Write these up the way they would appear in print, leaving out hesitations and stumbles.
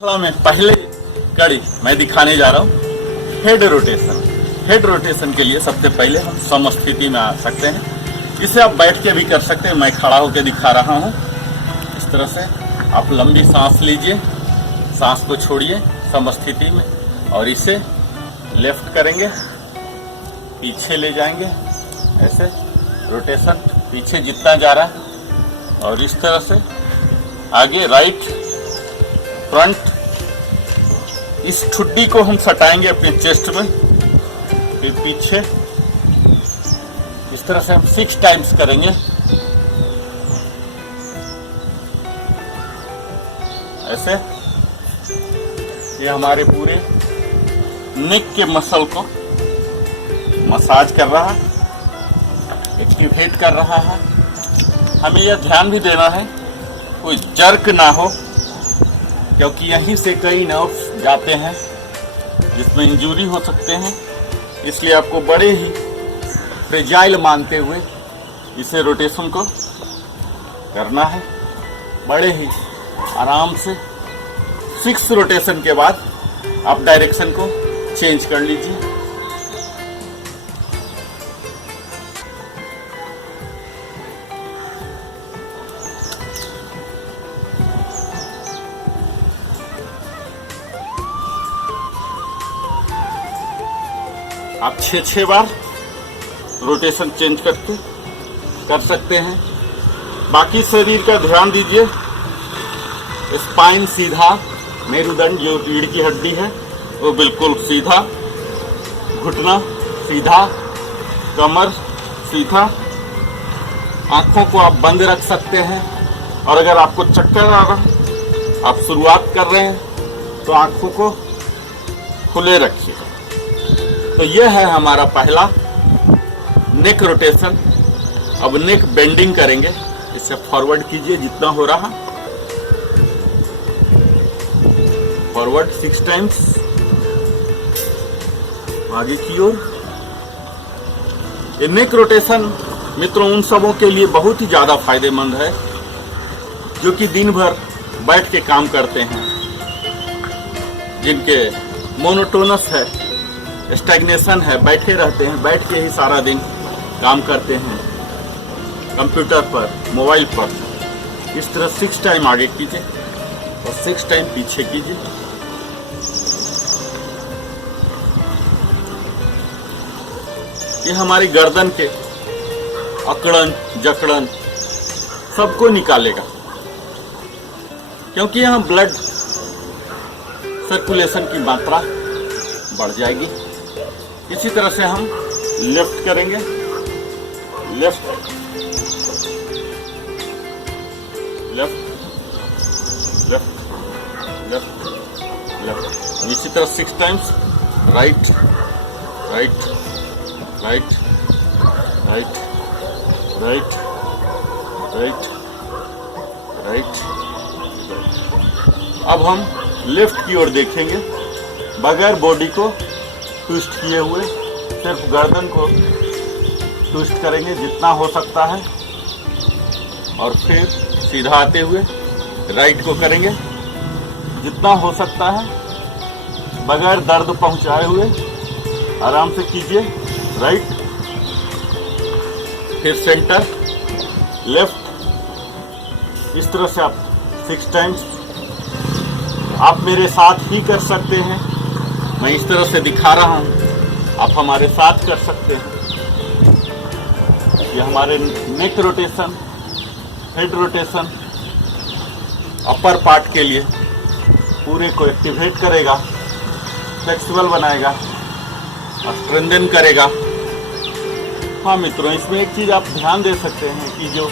में पहले कड़ी मैं दिखाने जा रहा हूँ हेड रोटेशन। हेड रोटेशन के लिए सबसे पहले हम समस्थिति में आ सकते हैं। इसे आप बैठ के भी कर सकते हैं, मैं खड़ा होकर दिखा रहा हूँ। इस तरह से आप लंबी सांस लीजिए, सांस को छोड़िए समस्थिति में और इसे लेफ्ट करेंगे, पीछे ले जाएंगे, ऐसे रोटेशन पीछे जितना जा रहा है और इस तरह से आगे राइट फ्रंट। इस ठुड्डी को हम सटाएंगे अपने चेस्ट में, फिर पीछे इस तरह से हम 6 टाइम्स करेंगे। ऐसे ये हमारे पूरे नेक के मसल को मसाज कर रहा है, एक्टिवेट कर रहा है। हमें यह ध्यान भी देना है कोई जर्क ना हो, क्योंकि यहीं से कई नर्व्स जाते हैं जिसमें इंजरी हो सकते हैं। इसलिए आपको बड़े ही फ्रेजाइल मानते हुए इसे रोटेशन को करना है, बड़े ही आराम से। 6 रोटेशन के बाद आप डायरेक्शन को चेंज कर लीजिए। आप 6 बार रोटेशन चेंज करके कर सकते हैं। बाकी शरीर का ध्यान दीजिए, स्पाइन सीधा, मेरुदंड जो रीढ़ की हड्डी है वो बिल्कुल सीधा, घुटना सीधा, कमर सीधा। आंखों को आप बंद रख सकते हैं और अगर आपको चक्कर आ रहा, आप शुरुआत कर रहे हैं तो आंखों को खुले रखिए। तो यह है हमारा पहला नेक रोटेशन। अब नेक बेंडिंग करेंगे, इसे फॉरवर्ड कीजिए जितना हो रहा, फॉरवर्ड 6 टाइम्स, आगे की ओर। ये नेक रोटेशन मित्रों उन सबों के लिए बहुत ही ज्यादा फायदेमंद है जो कि दिन भर बैठ के काम करते हैं, जिनके मोनोटोनस है, स्टैग्नेशन है, बैठे रहते हैं, बैठ के ही सारा दिन काम करते हैं कंप्यूटर पर, मोबाइल पर। इस तरह 6 टाइम आगे कीजिए और 6 टाइम पीछे कीजिए। ये हमारी गर्दन के अकड़न जकड़न सबको निकालेगा, क्योंकि यहाँ ब्लड सर्कुलेशन की मात्रा बढ़ जाएगी। इसी तरह से हम लेफ्ट करेंगे, left left left left left. इसी तरह 6 times right right right right right right right. अब हम लेफ्ट की ओर देखेंगे, बगैर बॉडी को ट्विस्ट किए हुए, सिर्फ गर्दन को ट्विस्ट करेंगे जितना हो सकता है और फिर सीधा आते हुए राइट को करेंगे जितना हो सकता है, बगैर दर्द पहुंचाए हुए आराम से कीजिए। राइट, फिर सेंटर, लेफ्ट। इस तरह से आप 6 टाइम्स आप मेरे साथ ही कर सकते हैं। मैं इस तरह से दिखा रहा हूं, आप हमारे साथ कर सकते हैं। ये हमारे neck rotation, head rotation upper part के लिए पूरे को एक्टिवेट करेगा, फ्लेक्सिबल बनाएगा और स्ट्रेंथन करेगा। हाँ मित्रों, इसमें एक चीज़ आप ध्यान दे सकते हैं कि जो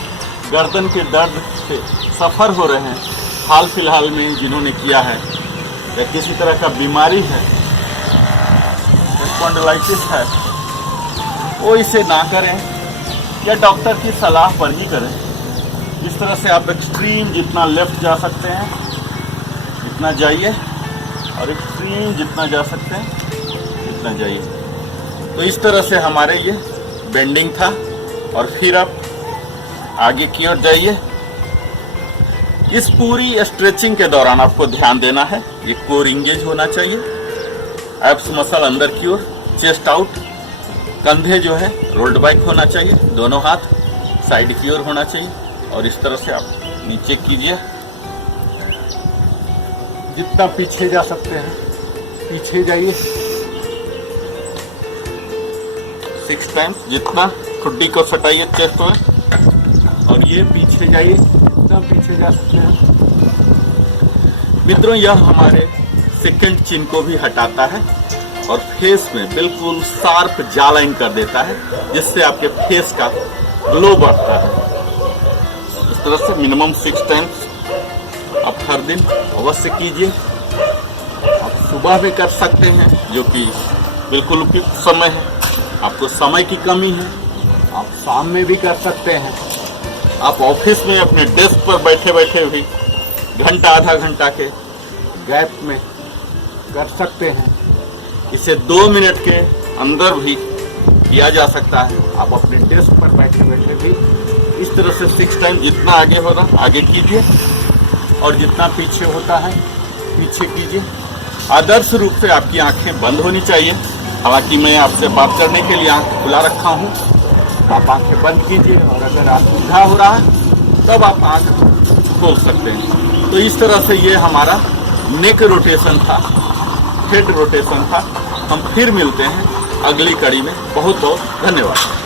गर्दन के दर्द से सफ़र हो रहे हैं हाल फिलहाल में, जिन्होंने किया है या किसी तरह का बीमारी है, स्पॉन्डिलाइटिस है, वो इसे ना करें या डॉक्टर की सलाह पर ही करें। इस तरह से आप एक्सट्रीम जितना लेफ्ट जा सकते हैं इतना जाइए और एक्सट्रीम जितना जा सकते हैं इतना जाइए। तो इस तरह से हमारे ये बेंडिंग था। और फिर आप आगे की ओर जाइए। इस पूरी स्ट्रेचिंग के दौरान आपको ध्यान देना है ये कोर इंगेज होना चाहिए, एब्स मसल अंदर की ओर, चेस्ट आउट, कंधे जो है रोल्ड बैक होना चाहिए, दोनों हाथ साइड की ओर होना चाहिए और इस तरह से आप नीचे कीजिए। जितना पीछे जा सकते हैं पीछे जाइए 6 टाइम्स, जितना ठुड्डी को सटाइए चेस्ट में और ये पीछे जाइए जितना पीछे जा सकते हैं। मित्रों, यह हमारे सेकंड चिन को भी हटाता है और फेस में बिल्कुल शार्प जा लाइन कर देता है, जिससे आपके फेस का ग्लो बढ़ता है। इस तरह से मिनिमम 6 टाइम्स आप हर दिन अवश्य कीजिए। आप सुबह में कर सकते हैं, जो कि बिल्कुल उपयुक्त समय है। आपको समय की कमी है, आप शाम में भी कर सकते हैं। आप ऑफिस में अपने डेस्क पर बैठे बैठे भी घंटा आधा घंटा के गैप में कर सकते हैं। इसे 2 मिनट के अंदर भी किया जा सकता है। आप अपने डेस्क पर बैठे बैठे भी इस तरह से 6 टाइम, जितना आगे हो रहा आगे कीजिए और जितना पीछे होता है पीछे कीजिए। आदर्श रूप से आपकी आंखें बंद होनी चाहिए। हालांकि मैं आपसे बात करने के लिए आंख खुला रखा हूं। आप आंखें बंद कीजिए और अगर असुविधा हो रहा है तब आप आंख खोल सकते हैं। तो इस तरह से ये हमारा नेक रोटेशन था, हेड रोटेशन था। हम फिर मिलते हैं अगली कड़ी में। बहुत बहुत धन्यवाद।